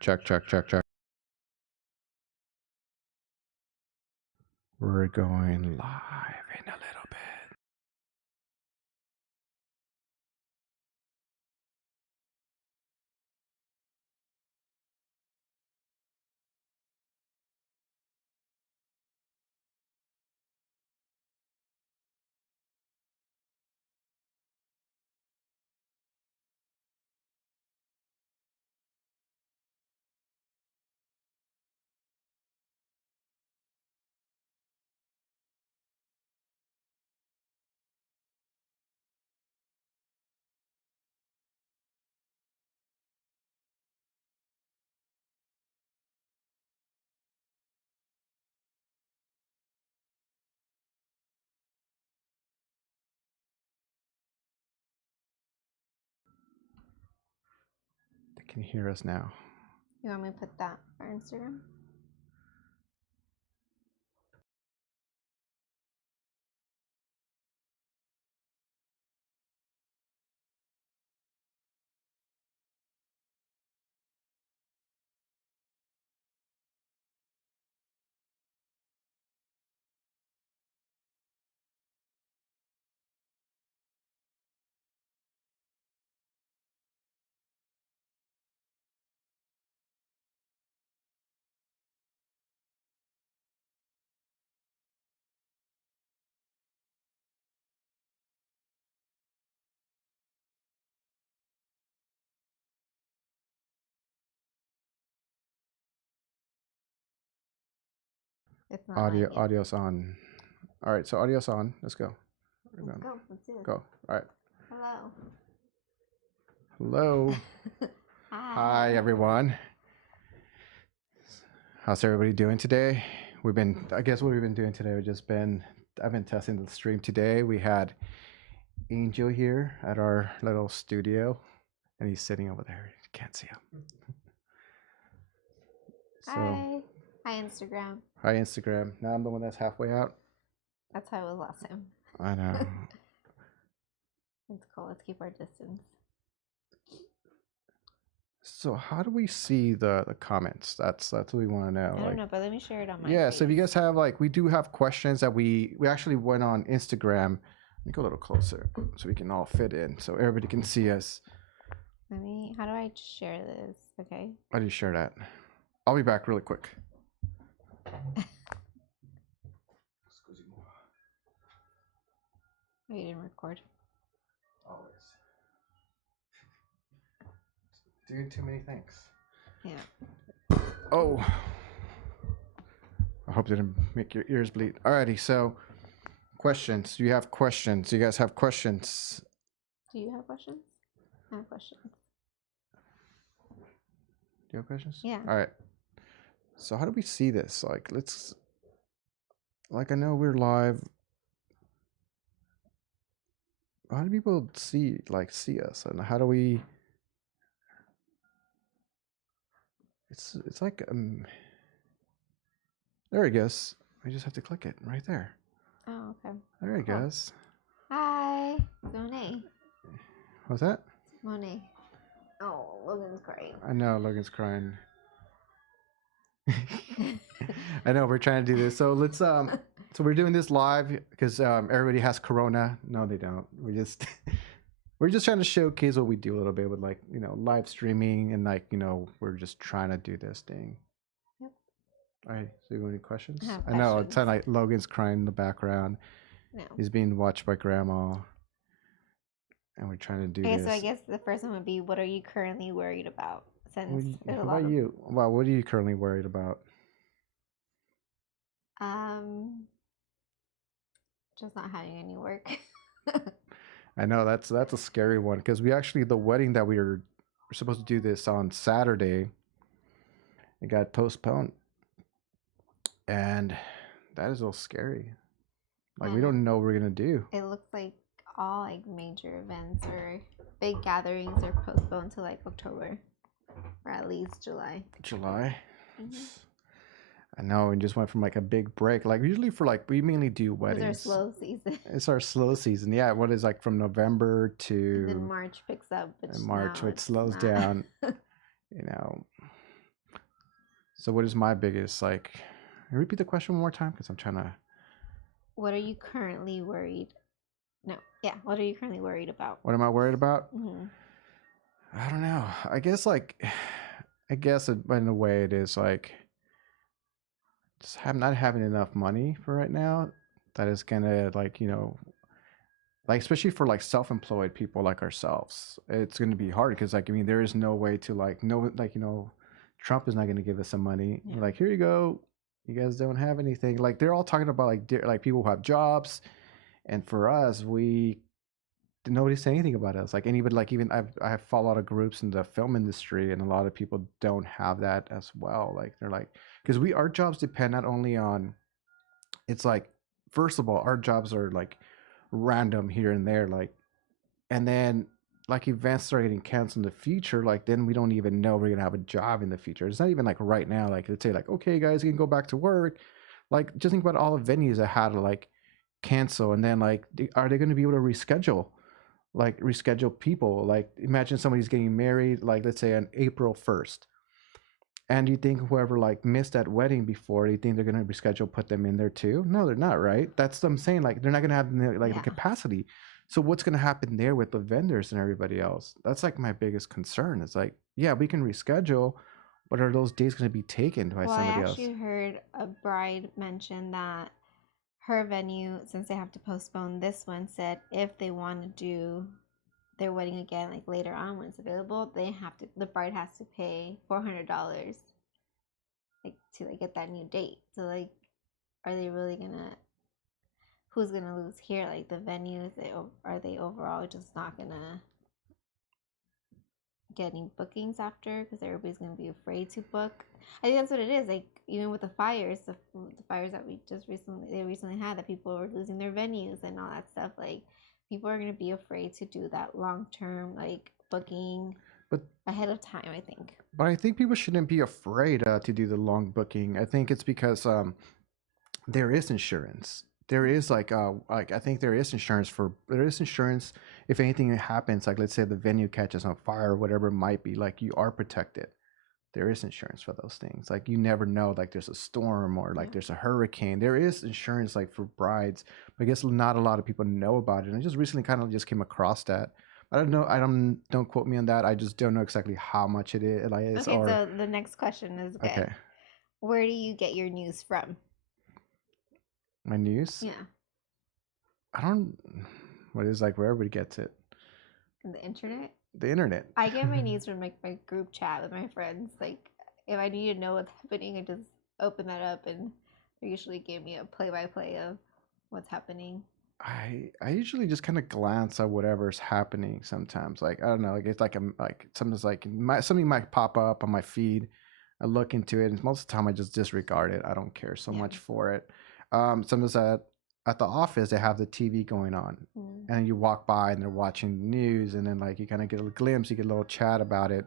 Check, check, check, check. We're going live in a little bit. They can hear us now. You want me to put that for Instagram? It's not Audio's on. All right, so audio's on. Let's go. Let's go. Let's do it. Go. All right. Hello. Hello. Hi, everyone. How's everybody doing today? I guess what we've been doing today, I've been testing the stream today. We had Angel here at our little studio, and he's sitting over there. You can't see him. Hi. Hi, Instagram. Hi, Instagram. Now I'm the one that's halfway out. That's how it was last time. I know. It's cool. Let's keep our distance. So how do we see the comments? That's what we want to know. I don't know, but let me share it on my Yeah, face. so if you guys have we do have questions that we actually went on Instagram. Let me go a little closer so we can all fit in so everybody can see us. How do I share this? Okay. How do you share that? I'll be back really quick. Oh, you didn't record. Always. Doing too many things. Yeah. Oh. I hope it didn't make your ears bleed. Alrighty, so questions. Do you have questions? Do you guys have questions? Do you have questions? I have questions. Do you have questions? Yeah. All right. So how do we see this? I know we're live. How do people see us, and how do we? It's like there it goes. I just have to click it right there. Oh, okay. There it goes. Hi, Monet. What's that? Monet. Oh, Logan's crying. I know Logan's crying. I know we're trying to do this. So let's so we're doing this live because everybody has corona. No, they don't. We're just trying to showcase what we do a little bit with live streaming and we're just trying to do this thing. Yep. All right. So you have any questions? I know it's kind of like Logan's crying in the background. No. He's being watched by grandma. And we're trying to do this. So I guess the first one would be, what are you currently worried about? Since how about you? Well, what are you currently worried about? Just not having any work. I know that's a scary one because the wedding that we're supposed to do this on Saturday, it got postponed, and that is a little scary. We don't know what we're gonna do. It looks like all major events or big gatherings are postponed to October, or at least July. July. Mm-hmm. I know, we just went from a big break. Usually we mainly do weddings. It's our slow season. It's our slow season. Yeah, what is from November to and then March picks up. In March, it slows down. So what is my biggest like? Can you repeat the question one more time because I'm trying to. What are you currently worried? No, yeah. What are you currently worried about? What am I worried about? Mm-hmm. I don't know. I guess like, I guess in a way it is like just not having enough money for right now. That is gonna like like especially for like self-employed people like ourselves, it's gonna be hard because like I mean there is no way to like no like Trump is not gonna give us some money. Yeah. Like here you go, you guys don't have anything. Like they're all talking about like like people who have jobs, and for us we nobody say anything about us. Like anybody, like even I have followed a lot of groups in the film industry, and a lot of people don't have that as well. Like they're like because we our jobs depend not only on it's like first of all our jobs are like random here and there, like and then like events start getting canceled in the future, like then we don't even know we're gonna have a job in the future. It's not even like right now, like let's say like okay guys you can go back to work. Like just think about all the venues that had to like cancel, and then like are they going to be able to reschedule, like reschedule people? Like imagine somebody's getting married, like let's say on April 1st, and you think whoever like missed that wedding before, you think they're going to reschedule, put them in there too? No, they're not, right? That's what I'm saying. Like they're not going to have like the Yeah. capacity. So what's going to happen there with the vendors and everybody else? That's like my biggest concern. It's like, yeah, we can reschedule, but are those days going to be taken by Well, I somebody else? actually heard a bride mention that her venue, since they have to postpone this one, said if they want to do their wedding again, like later on when it's available, the bride has to pay $400, like to like get that new date. So like, are they really gonna? Who's gonna lose here? Like the venues, are they overall just not gonna get any bookings after because everybody's gonna be afraid to book? I think that's what it is. Like even with the fires, the fires that we just recently had, that people were losing their venues and all that stuff. Like people are gonna be afraid to do that long term like booking But ahead of time. I think. but I think people shouldn't be afraid to do the long booking. I think it's because there is insurance. There is like I think there is insurance if anything happens, like let's say the venue catches on fire or whatever it might be, like you are protected. There is insurance for those things. Like you never know, like there's a storm or like Yeah. there's a hurricane. There is insurance like for brides. But I guess not a lot of people know about it. And I just recently kind of just came across that. I don't know. I don't quote me on that. I just don't know exactly how much it is. Like it's Okay, or so the next question is okay. good. Where do you get your news from? My news. Yeah, I don't. What is like where everybody gets it? the internet. The internet. I get my news from like my group chat with my friends. Like if I need to know what's happening, I just open that up and they usually give me a play by play of what's happening. I usually just kind of glance at whatever's happening sometimes. Like I don't know, like it's like like sometimes like something might pop up on my feed. I look into it, and most of the time I just disregard it. I don't care so Yeah. much for it. Sometimes at the office they have the TV going on, and you walk by and they're watching the news, and then like you kind of get a glimpse, you get a little chat about it,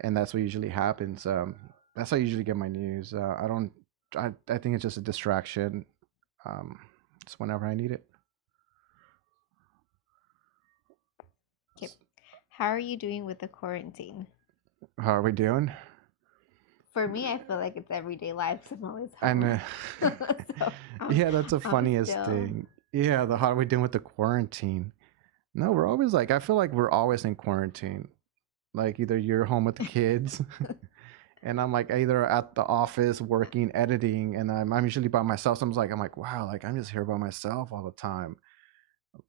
and that's what usually happens. That's how I usually get my news. I don't. I think it's just a distraction. Just whenever I need it. Okay. How are you doing with the quarantine? How are we doing? For me, I feel like it's everyday life. I'm always And home. So, yeah, that's the I'm funniest still. thing. Yeah, the how are we doing with the quarantine? No, we're always like I feel like we're always in quarantine. Like either you're home with the kids, and I'm like either at the office working, editing, and I'm usually by myself. So I'm like wow, like I'm just here by myself all the time.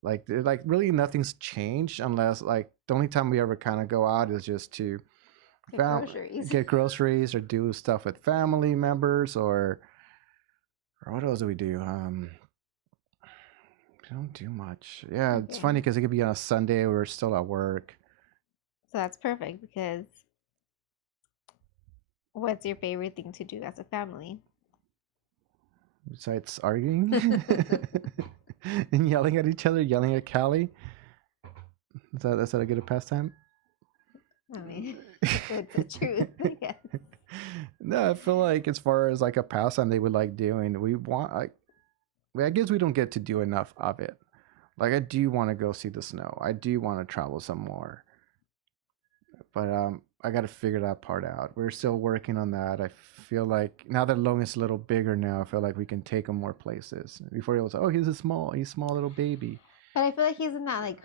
Like really nothing's changed unless like the only time we ever kind of go out is just to Get groceries. get groceries or do stuff with family members or what else do we do? We don't do much. Yeah, it's Okay. funny because it could be on a Sunday. We're still at work. So that's perfect because what's your favorite thing to do as a family? Besides arguing and yelling at each other, yelling at Callie. Is that a good pastime? I mean, it's the truth, I guess. No, I feel like as far as like a pastime they would like doing, we want like I guess we don't get to do enough of it. Like I do want to go see the snow. I do want to travel some more. But I got to figure that part out. We're still working on that. I feel like now that Logan's a little bigger now, I feel like we can take him more places. Before he was, oh, he's a small little baby. But I feel like he's in that like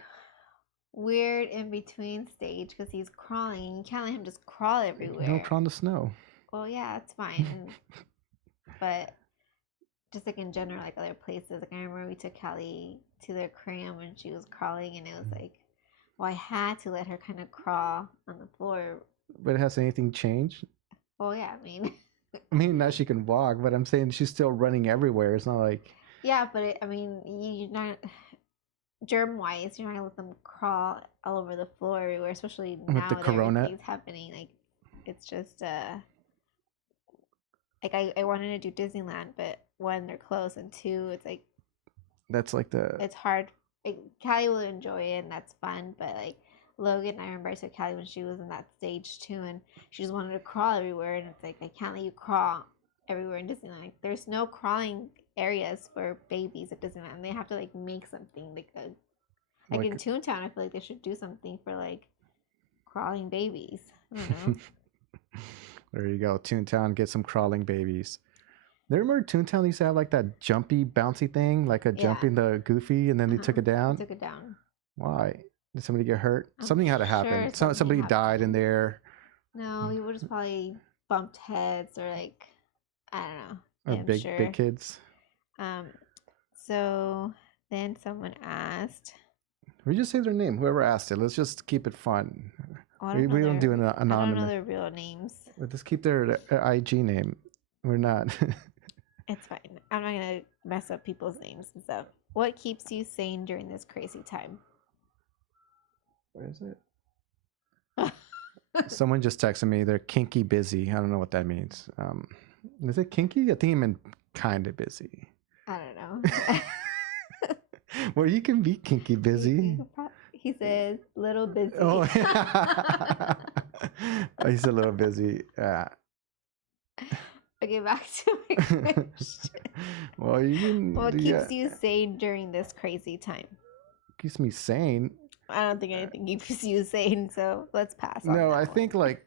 weird in between stage because he's crawling. You can't let him just crawl everywhere. Don't crawl in the snow. Well, yeah, it's fine. But just like in general, like other places, like I remember we took Callie to the aquarium when she was crawling, and it was like, well, I had to let her kind of crawl on the floor. But has anything changed? Well, yeah, I mean, now she can walk, but I'm saying she's still running everywhere. It's not like. Yeah, but you're not germ-wise. You're not gonna let them crawl all over the floor everywhere, especially With now the that corona everything's happening. Like, it's just like I wanted to do Disneyland, but one, they're closed, and two, it's like that's like it's hard. Like, Callie will enjoy it, and that's fun. But like Logan, I remember I took Callie when she was in that stage too, and she just wanted to crawl everywhere, and it's like I can't let you crawl everywhere in Disneyland. Like, there's no crawling areas for babies at Disneyland. They have to like make something like in Toontown. I feel like they should do something for like crawling babies. I don't know. There you go, Toontown. Get some crawling babies. Remember Toontown used to have like that jumpy, bouncy thing, like a jumping the Goofy, and then they took it down. They took it down. Why? Did somebody get hurt? Something had to happen. Somebody died in there. No, people just probably bumped heads or like I don't know. Or big kids. So then someone asked. We just say their name. Whoever asked it. Let's just keep it fun. We don't do an anonymous. I don't know their real names. We'll just keep their IG name. We're not. It's fine. I'm not gonna mess up people's names and stuff. What keeps you sane during this crazy time? What is it? Someone just texted me. They're kinky busy. I don't know what that means. Is it kinky? I think it meant kind of busy. I don't know. Well, you can be kinky busy. He says little busy. Oh, he's a little busy. Okay, back to my question. Well, what keeps you sane during this crazy time? Keeps me sane. I don't think anything keeps you sane, so let's pass on No, that I think this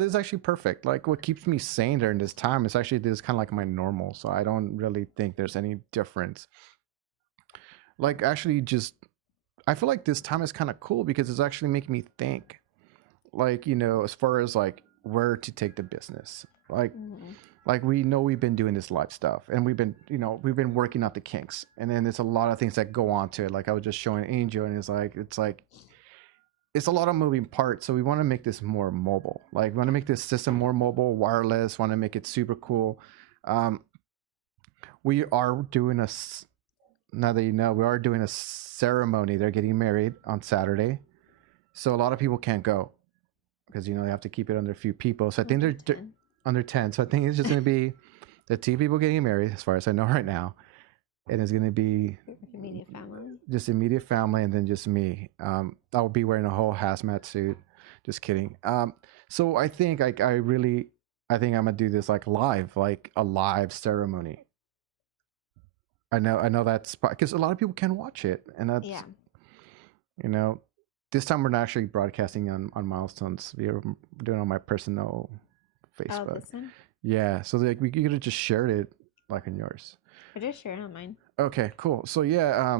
is actually perfect. Like, what keeps me sane during this time is actually this kind of like my normal. So I don't really think there's any difference. Like, actually, I feel like this time is kind of cool because it's actually making me think. Like, as far as like where to take the business. Like we know we've been doing this live stuff and we've been working out the kinks, and then there's a lot of things that go on to it. Like I was just showing Angel, and it's a lot of moving parts. So we want to make this more mobile. Like we want to make this system more mobile, wireless, want to make it super cool. We are doing now that we are doing a ceremony. They're getting married on Saturday. So a lot of people can't go because, they have to keep it under a few people. So I think they're under 10. So I think it's just going to be the 2 people getting married, as far as I know right now. And it's going to be immediate family. Just immediate family, and then just me. I'll be wearing a whole hazmat suit. Just kidding. So I think I think I'm going to do this like live, like a live ceremony. I know that's because a lot of people can watch it. And that's, this time we're not actually broadcasting on Milestones. We're doing it on my personal Facebook. Oh, this one? Yeah, so like we could have just shared it like on yours. I just shared on mine. Okay, cool. So yeah,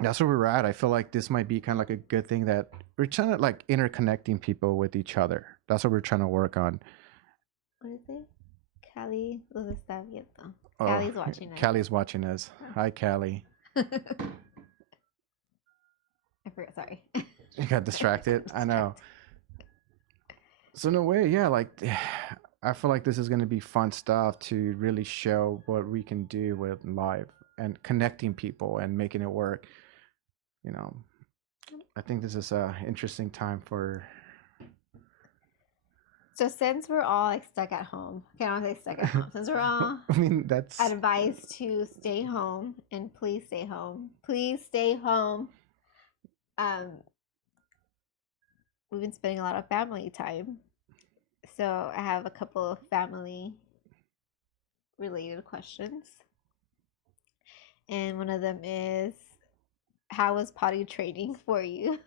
that's where we're at. I feel like this might be kind of like a good thing that we're trying to like interconnecting people with each other. That's what we're trying to work on. What is it? Callie los está viendo. Callie's watching us. Callie's watching us. Hi, Callie. I forgot. Sorry. You got distracted. I know. So no way, yeah. Like, I feel like this is going to be fun stuff to really show what we can do with live and connecting people and making it work. I think this is a interesting time for. So since we're all like stuck at home, okay, I don't say stuck at home. Since we're all, that's advised to stay home, and please stay home. Please stay home. We've been spending a lot of family time. So I have a couple of family related questions. And one of them is, how was potty training for you?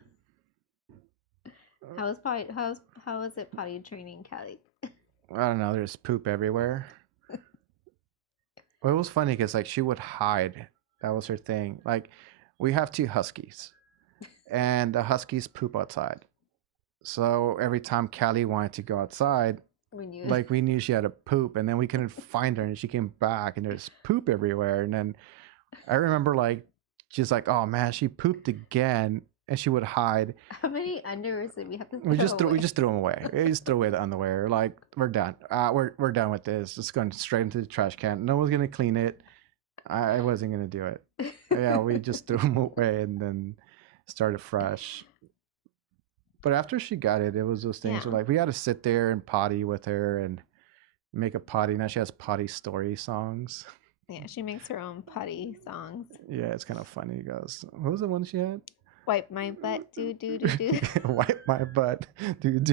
How was it potty training, Kelly? I don't know. There's poop everywhere. Well, it was funny because like she would hide. That was her thing. Like we have two huskies, and the huskies poop outside. So every time Callie wanted to go outside, When you like we knew she had a poop, and then we couldn't find her, and she came back, and there's poop everywhere. And then I remember like she's like, "Oh man, she pooped again," and she would hide. how many underwears did we have to We throw just threw away? we just threw them away. We just threw away the underwear. Like we're done. We're done with this. It's going straight into the trash can. No one's gonna clean it. I wasn't gonna do it. Yeah, we just threw them away and then started fresh. But after she got it, it was those things Yeah. where like we had to sit there and potty with her and make a potty. Now she has potty story songs. Yeah, she makes her own potty songs. Yeah, it's kind of funny. He goes, what was the one she had? Wipe my butt, do do do do. Wipe my butt, dude.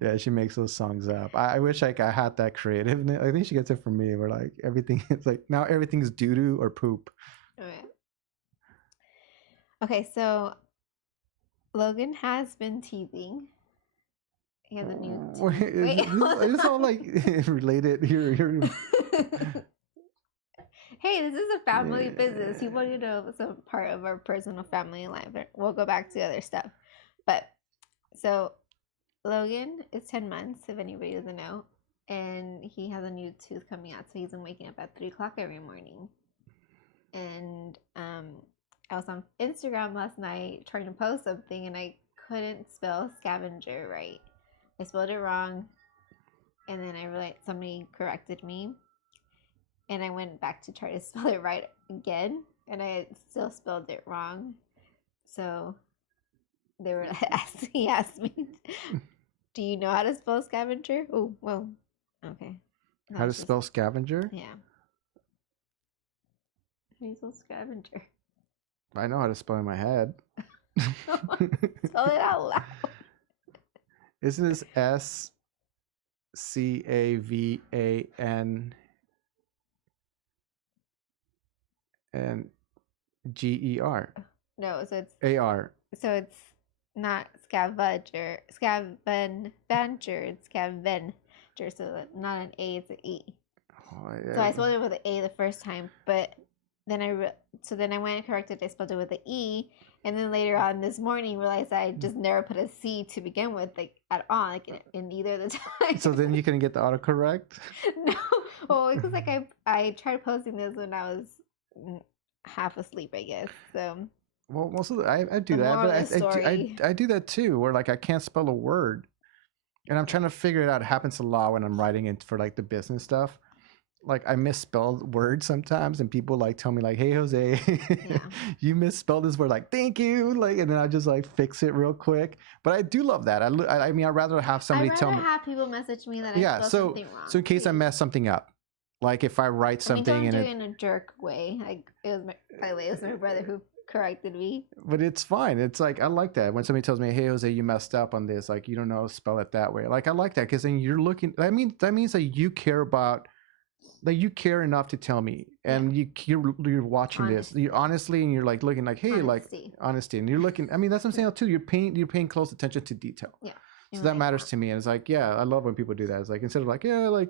Yeah, she makes those songs up. I wish like I had that creative. I think she gets it from me. Where like everything is like now everything's doo doo or poop. Okay. Okay, so Logan has been teething. He has a new Wait, tooth. Wait. is this all like related? Here. Hey, this is a family business. You want to know some part of our personal family life. We'll go back to other stuff. But so Logan is 10 months, if anybody doesn't know, and he has a new tooth coming out. So he's been waking up at 3 o'clock every morning. And I was on Instagram last night trying to post something, and I couldn't spell scavenger right. I spelled it wrong, and then I realized somebody corrected me, and I went back to try to spell it right again, and I still spelled it wrong. So they were he asked me, "Do you know how to spell scavenger?" Oh, well, okay. How to spell scavenger? Yeah. How do you spell scavenger? I know how to spell in my head. Spell it out loud. Isn't this SCAVAN and GER? No, so it's AR. so it's not scavenger, it's scavenger. So not an A, it's an E. Oh, So I spelled it with an A the first time, but then then I went and corrected. I spelled it with an E, and then later on this morning realized I just never put a C to begin with, like at all, like in either of the times. So then you couldn't get the autocorrect? No, well, because like I tried posting this when I was half asleep, I guess. So Well, most of the I do The that, moral but of the story. I do that too, where like I can't spell a word, and I'm trying to figure it out. It happens a lot when I'm writing it for like the business stuff. Like I misspell words sometimes, and people like tell me like, "Hey, Jose, you misspelled this word." Like, thank you. Like, and then I just like fix it real quick. But I do love that. I mean, I'd rather have somebody tell me. I'd rather have people message me that I Yeah. spelled So something wrong. so in case I mess something up, like if I write I mean, something don't and do it in a jerk way. Like it was by the way, it was my brother who corrected me. but it's fine. It's like I like that when somebody tells me, "Hey, Jose, you messed up on this. Like you don't know how to spell it that way." Like I like that because then you're looking. I mean, that means that you care about. Like you care enough to tell me, and you're watching this. You honestly, and you're like looking like, hey, like honesty, and you're looking. I mean, that's what I'm saying too. You're paying close attention to detail. Yeah. So that matters to me, and it's like, yeah, I love when people do that. It's like instead of like, yeah, like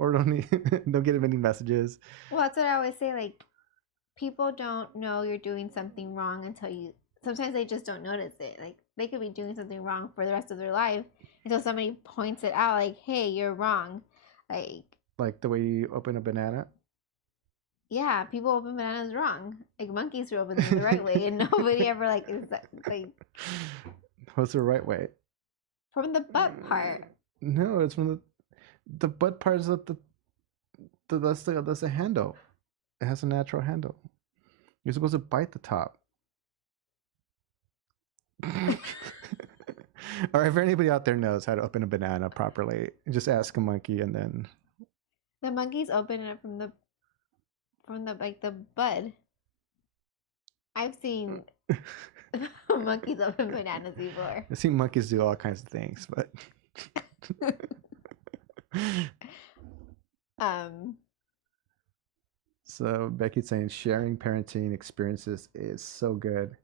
or don't get any messages. Well, that's what I always say. Like, people don't know you're doing something wrong until you. Sometimes they just don't notice it. Like they could be doing something wrong for the rest of their life until somebody points it out. Like, hey, you're wrong. Like the way you open a banana. Yeah, people open bananas wrong. Like monkeys are open them the right way, and nobody ever like is that like. What's the right way? From the butt part. No, it's from the butt part is the that's the handle. It has a natural handle. You're supposed to bite the top. Or if anybody out there knows how to open a banana properly, just ask a monkey, and then the monkeys open it from the like the bud. I've seen monkeys open bananas before. I've seen monkeys do all kinds of things, but So Becky's saying sharing parenting experiences is so good.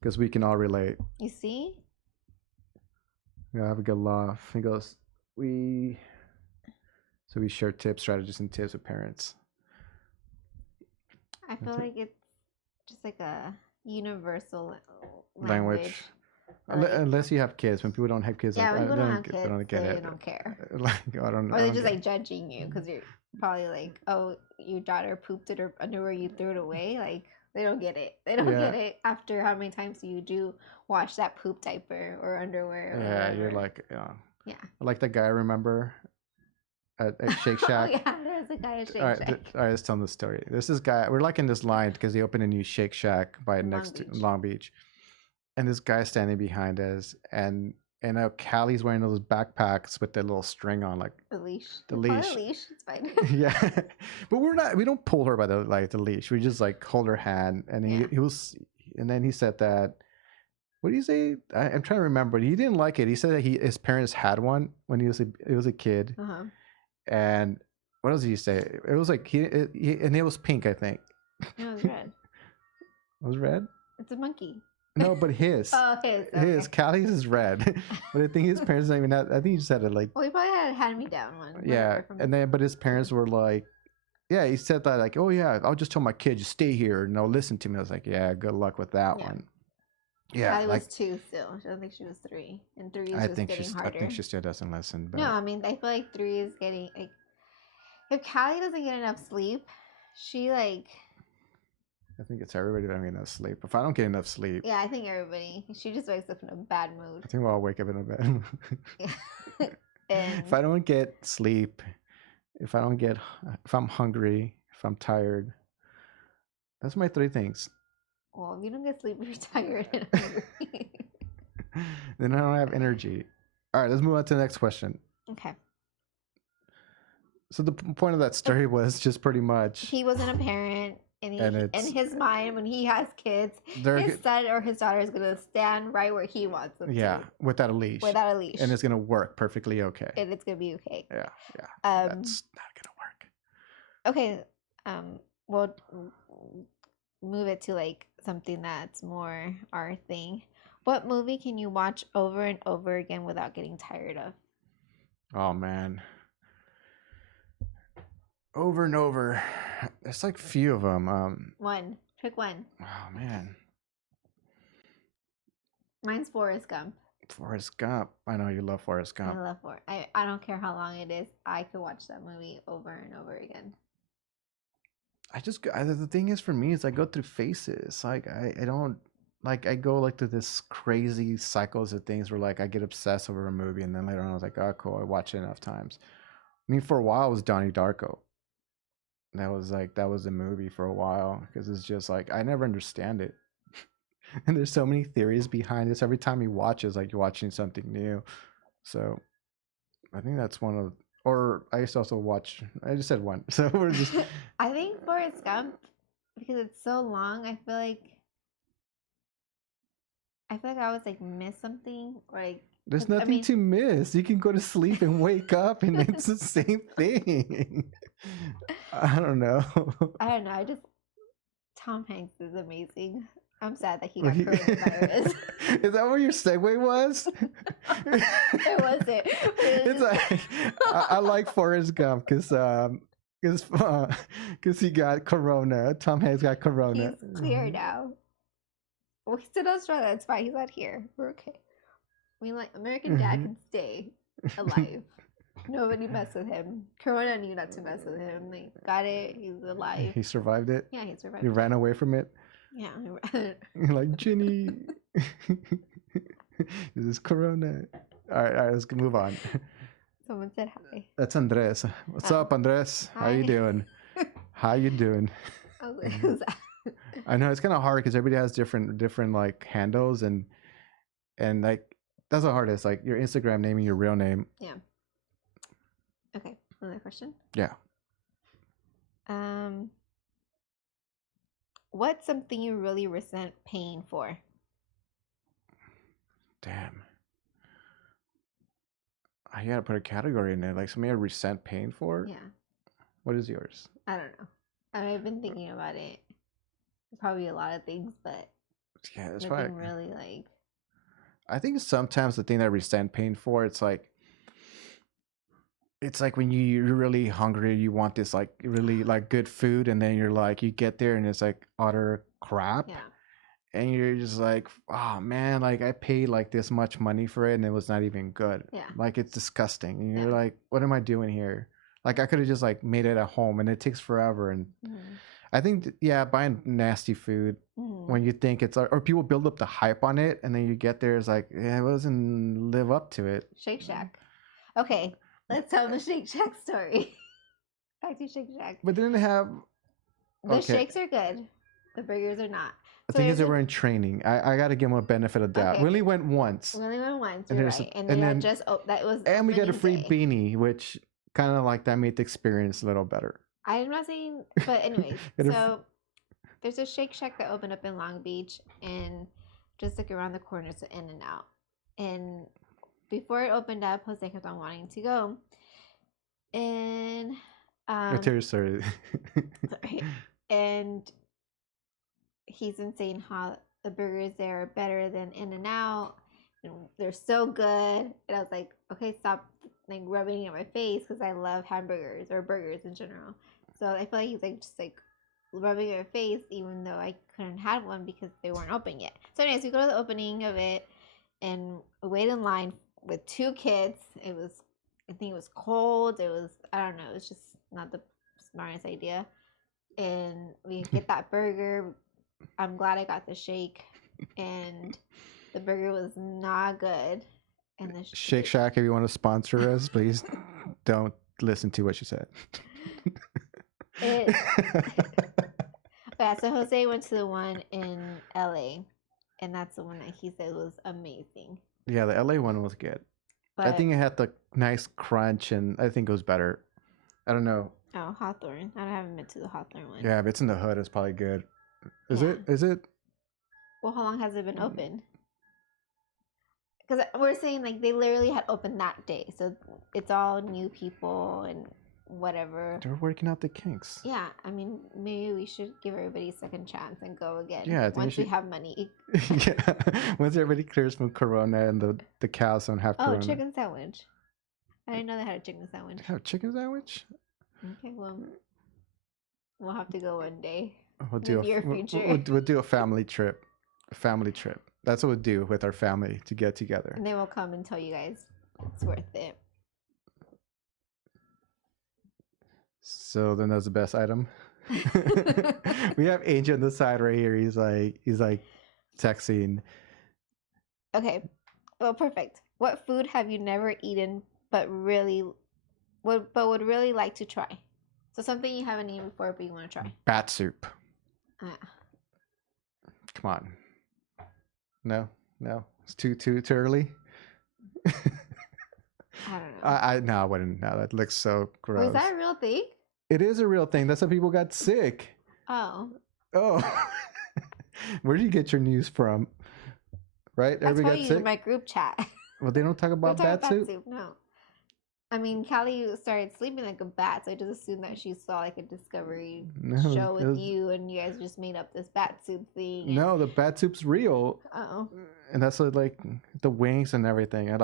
because we can all relate. You see? We have a good laugh. He goes, we. So we share tips, strategies, and tips with parents. I feel That's it. like it's just like a universal Language. language. Like, Unless you have kids. When people don't have kids, yeah, like when people don't have they kids, don't get they it. don't care. Like I don't. Or I they're don't just get like judging you because you're probably like, oh, your daughter pooped it or underwear, you threw it away. Like they don't get it. They don't Yeah. get it after how many times you do wash that poop diaper or underwear. Or Yeah, you're whatever. like, yeah. Yeah. Like that guy I remember at Shake Oh Shack. yeah, there's a guy at Shake All right, Shack. all right, let's tell them the story. There's this guy. We're like in this line because they opened a new Shake Shack by In next to Long Beach. Long Beach, and this guy's standing behind us, and Callie's wearing those backpacks with the little string on, like The leash. the We call it leash. a leash. It's fine. Yeah, but we're not. We don't pull her by the leash. We just like hold her hand, and Yeah. he was, and then he said that. What did he say? I'm trying to remember. He didn't like it. He said that his parents had one when he was a kid, Uh-huh. and what else did he say? It was like and it was pink, I think. No, it's red. It was red. It's a monkey. No, but his. Oh, his. Okay. His Callie's is red, but I think his parents don't even have. I think he just had it like. Well, he probably had a hand-me-down one. Yeah, whatever, from and then but his parents were like, yeah, he said that like, oh yeah, I'll just tell my kid, just stay here and they'll listen to me. I was like, yeah, good luck with that Yeah. one. Yeah, Callie like was 2 still. I don't think she was 3, and 3 is I just think getting she's. harder. I think she still doesn't listen. But No, I mean I feel like 3 is getting like if Callie doesn't get enough sleep, she like I think it's everybody that I'm getting enough sleep. If I don't get enough sleep, yeah, I think everybody. She just wakes up in a bad mood. I think we'll all wake up in a bed. And If I don't get sleep, if I'm hungry, if I'm tired, that's my 3 things. well, if you don't get sleep, you're tired and hungry. Then I don't have energy. All right, let's move on to the next question. Okay. So the point of that story was just pretty much He wasn't a parent, and he, And in it's- his mind, when he has kids, they're his son or his daughter is gonna stand right where he wants them yeah, to, without a leash. without a leash, And it's gonna work perfectly okay. and it's gonna be okay. Yeah, yeah. That's not gonna work. okay. We'll move it to like something that's more our thing. What movie can you watch over and over again without getting tired of? Oh man. Over and over. There's like few of them. One. Pick one. Oh man. Mine's Forrest Gump. Forrest Gump. I know you love Forrest Gump. I love Forrest. I don't care how long it is. I could watch that movie over and over again. The thing is for me is I go through phases. Like I don't like I go like through this crazy cycles of things where like I get obsessed over a movie and then later on I was like, oh cool, I watched it enough times. I mean, for a while it was Donnie Darko. That was a movie for a while because it's just like I never understand it. And there's so many theories behind this. Every time you watch it's like you're watching something new. So I think that's one of or I used to also watch I just said one. So we're just I think Forrest Gump, because it's so long, I feel like I always like miss something or like there's 'cause, I nothing mean- to miss. You can go to sleep and wake up and it's the same thing. I don't know. I don't know. Tom Hanks is amazing. I'm sad that he got He- coronavirus. Is that what your segue was? It wasn't. It's like I like Forrest Gump because he got corona. Tom Hanks got corona. He's clear now. Well, he's in Australia. It's fine. He's not here. We're okay. We like American Dad Mhm. can stay alive. Nobody messed with him. Corona knew not to mess with him. They got it. He's alive. He survived it. Yeah, he survived. He ran away from it. Yeah. Like Ginny. This is corona. All right, let's move on. Someone said hi. That's Andres. What's Oh. up, Andres? How you Hi. doing? How you doing? I was like, who's that? I know it's kind of hard because everybody has different like handles and like that's the hardest. Like your Instagram name and your real name. Yeah. Okay. Another question. Yeah. What's something you really resent paying for? Damn. I gotta put a category in there. Like something I resent paying for. Yeah. What is yours? I don't know. I've been thinking about it. Probably a lot of things, but Yeah, that's Nothing why really like. I think sometimes the thing that we stand paying for, it's like when you're really hungry, you want this like really like good food, and then you're like you get there and it's like utter crap, Yeah. and you're just like, oh man, like I paid like this much money for it and it was not even good. Yeah. Like it's disgusting, and you're Yeah. like, what am I doing here? Like I could have just like made it at home, and it takes forever. And Mhm. I think yeah, buying nasty food Mhm. when you think it's like, or people build up the hype on it, and then you get there, it's like yeah, it doesn't live up to it. Shake Shack. Okay, let's tell the Shake Shack story. Back to Shake Shack. But then they have The okay. shakes are good. The burgers are not. The So thing is, there's they a were in training. I got to give them a benefit of doubt. okay. We only went once, We only went once. and You're there's right, and and they had then just that was and we got a opening free day. beanie, which kind of like that made the experience a little better. I'm not saying, but anyways, Got a so there's a Shake Shack that opened up in Long Beach, and just like around the corner to In and Out. And before it opened up, Jose kept on wanting to go, and I'll tell you a story. sorry, and he's been saying how the burgers there are better than In and Out, and they're so good. And I was like, okay, stop like rubbing it in my face because I love hamburgers or burgers in general. So I feel like he's like just like rubbing it in my face, even though I couldn't have one because they weren't open yet. So anyways, we go to the opening of it and wait in line with two kids. It was, I think it was cold. It was, I don't know. It was just not the smartest idea. And we get that burger. I'm glad I got the shake, and the burger was not good. And the Shake Shack, if you want to sponsor us, please don't listen to what she said. it yeah, so Jose went to the one in LA, and that's the one that he said was amazing. Yeah, the LA one was good. I But think it had the nice crunch, and I think it was better. I don't know. oh, Hawthorne. I haven't been to the Hawthorne one. Yeah, if it's in the hood, it's probably good. Is Yeah. it? Is it? Well, how long has it been open? Because we're saying like they literally had opened that day, so it's all new people and whatever. They're working out the kinks. Yeah, I mean, maybe we should give everybody a second chance and go again. Yeah, I think once we we have money. Yeah, once everybody clears from Corona and the cows don't have Corona. Oh, chicken sandwich. I didn't know they had a chicken sandwich. They have a chicken sandwich? Okay, well, we'll have to go one day. We'll do Maybe your we'll future. do a family trip. A family trip. That's what we'll do with our family to get together. And then we'll come and tell you guys it's worth it. So then that's the best item. We have Angel on the side right here. He's like texting. Okay, well, perfect. What food have you never eaten but would really like to try? So something you haven't eaten before but you want to try. Bat soup. Ah. Come on. No, it's too early. I don't know. I no, I wouldn't. No, that looks so gross. Was that a real thing? It is a real thing. That's how people got sick. Oh. Oh. Where do you get your news from? Right? That's Everybody probably got sick? in my group chat. Well, they don't talk about Don't talk bat about soup? No. I mean, Callie started sleeping like a bat, so I just assumed that she saw like a Discovery No, show it with was- you, and you guys just made up this bat soup thing. No, the bat soup's real. Oh. And that's like the wings and everything. I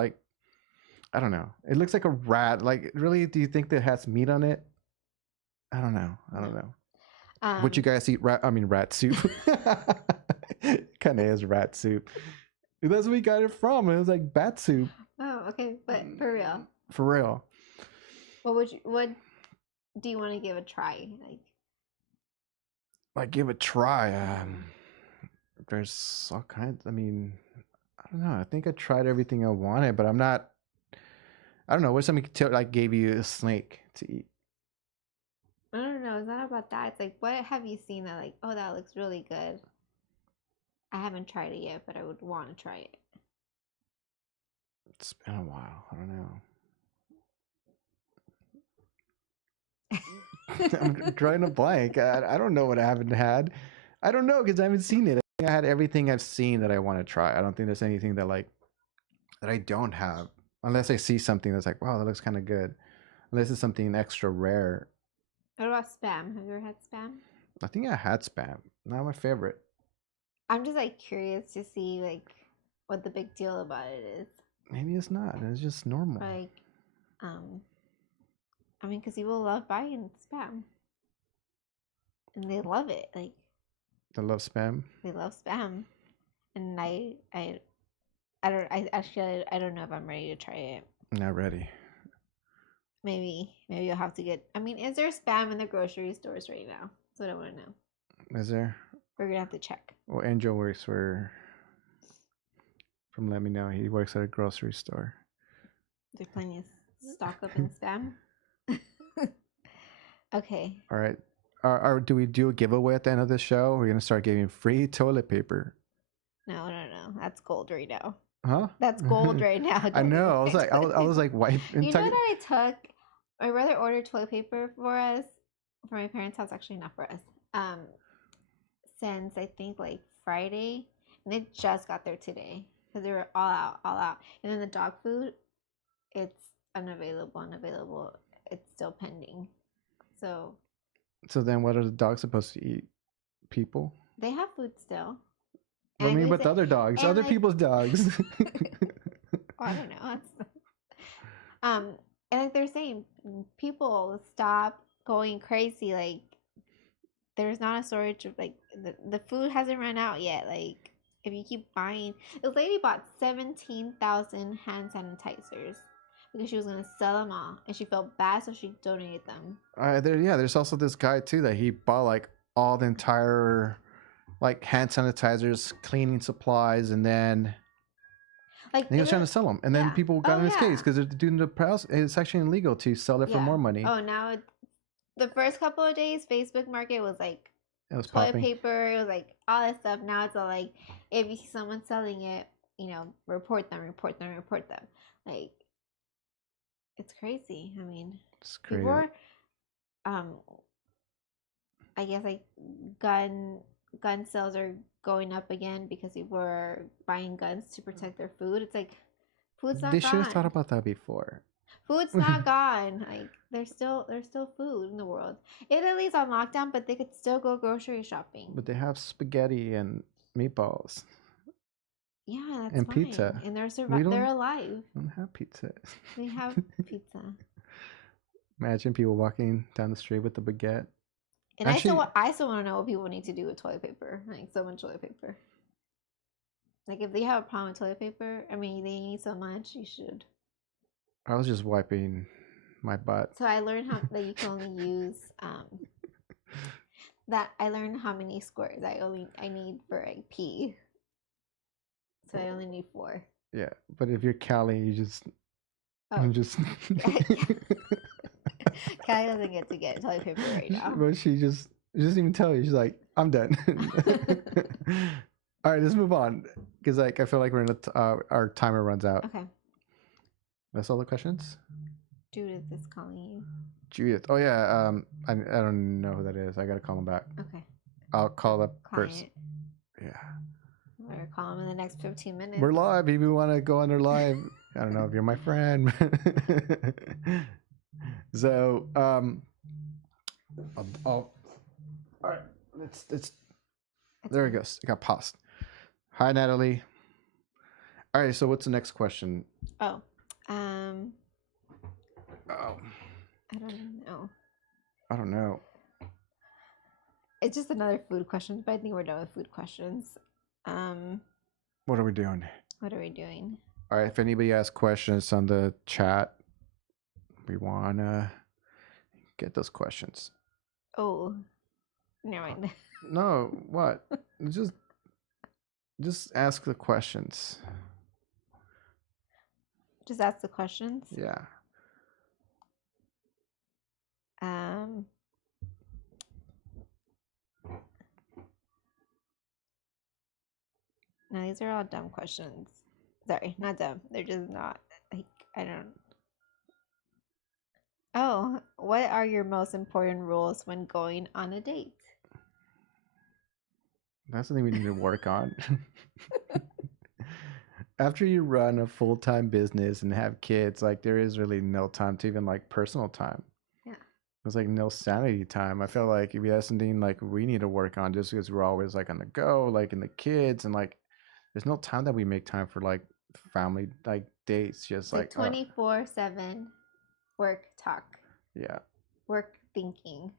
don't know. It looks like a rat. Like, really, do you think that has meat on it? I don't know. Would you guys eat rat soup? Kind of is rat soup. That's where we got it from. It was like bat soup. Oh, okay, but for real, For real. what do you want to give a try? Like, give it a try. There's all kinds. I mean, I don't know. I think I tried everything I wanted, but I'm not. I don't know. What if somebody like gave you a snake to eat? I don't know. It's not about that. It's like, what have you seen that like, oh, that looks really good. I haven't tried it yet, but I would want to try it. It's been a while. I don't know. I'm drawing a blank. I don't know what I haven't had. I don't know because I haven't seen it. I think I had everything I've seen that I want to try. I don't think there's anything that I don't have, unless I see something that's like, wow, that looks kind of good. Unless it's something extra rare. What about spam? Have you ever had spam? I think I had spam. Not my favorite. I'm just like curious to see like what the big deal about it is. Maybe it's not. It's just normal. Like, I mean, because people love buying spam, and they love it. Like, They love spam. they love spam, and I don't know if I'm ready to try it. Not ready. Maybe you'll have to get. I mean, is there spam in the grocery stores right now? That's what I want to know. Is there? We're gonna have to check. Well, Angel works for. From Let Me Know, he works at a grocery store. There's plenty of stock up in spam. Okay. All right. Do we do a giveaway at the end of the show? We're gonna start giving free toilet paper. No. That's gold right now. Huh? That's gold right now. I know. I was like, why? You know that I took. My brother ordered toilet paper for us, for my parents' house. Actually, not for us. Since I think like Friday, and it just got there today because they were all out. And then the dog food, it's unavailable. It's still pending. So then, what are the dogs supposed to eat? People? they have food still. I mean, with other dogs, other like, people's dogs. I don't know. And like they're saying, people stop going crazy. Like, there's not a shortage of like the food hasn't run out yet. Like, if you keep buying, this lady bought 17,000 hand sanitizers because she was gonna sell them all, and she felt bad, so she donated them. There's also this guy too that he bought like all the entire like hand sanitizers, cleaning supplies, and then like he was trying to sell them, and then people got in his case because they're doing the press. It's actually illegal to sell it for more money. Oh, now the first couple of days, Facebook Market was like it was toilet paper. It was like all that stuff. Now it's all like if you see someone selling it, report them. Like, it's crazy. I mean, it's crazy. Before, I guess like gun sales are going up again because people are buying guns to protect their food. It's like food's not gone. They should have thought about that before. Food's not gone. Like there's still food in the world. Italy's on lockdown, but they could still go grocery shopping. But they have spaghetti and meatballs. Yeah, that's and fine. pizza. And they're alive. We don't have pizza. They have pizza. Imagine people walking down the street with a baguette. And actually, I still want to know what people need to do with toilet paper. Like so much toilet paper. Like if they have a problem with toilet paper, I mean they need so much, you should. I was just wiping my butt. So I learned how that you can only use that I learned how many squares I need for like pee. So I only need 4. Yeah, but if you're Callie, you just Callie doesn't get to get toilet paper right now. But she doesn't even tell you. She's like, I'm done. All right, let's move on because like I feel like we're in our timer runs out. Okay. That's all the questions. Judith is calling you. Judith. Oh yeah. I don't know who that is. I gotta call him back. Okay. I'll call the person. Yeah. We're calling him in the next 15 minutes. We're live. If you want to go on their live, I don't know if you're my friend. So, all right. It's there it goes. It got paused. Hi, Natalie. All right. So, what's the next question? Oh. Oh. I don't know. know. It's just another food question, but I think we're done with food questions. What are we doing? All right. If anybody has questions on the chat, we want to get those questions. Oh, never mind. No, what? Just ask the questions. Just ask the questions? Yeah. No, these are all dumb questions. Sorry, not dumb. They're just not, like, I don't. Oh, what are your most important rules when going on a date? That's something we need to work on. After you run a full-time business and have kids, like there is really no time to even like personal time. Yeah. There's like no sanity time. I feel like if that's something like we need to work on, just because we're always like on the go, like in the kids, and like there's no time that we make time for like family like dates. Just It's like like 24/7 work talk, yeah, work thinking.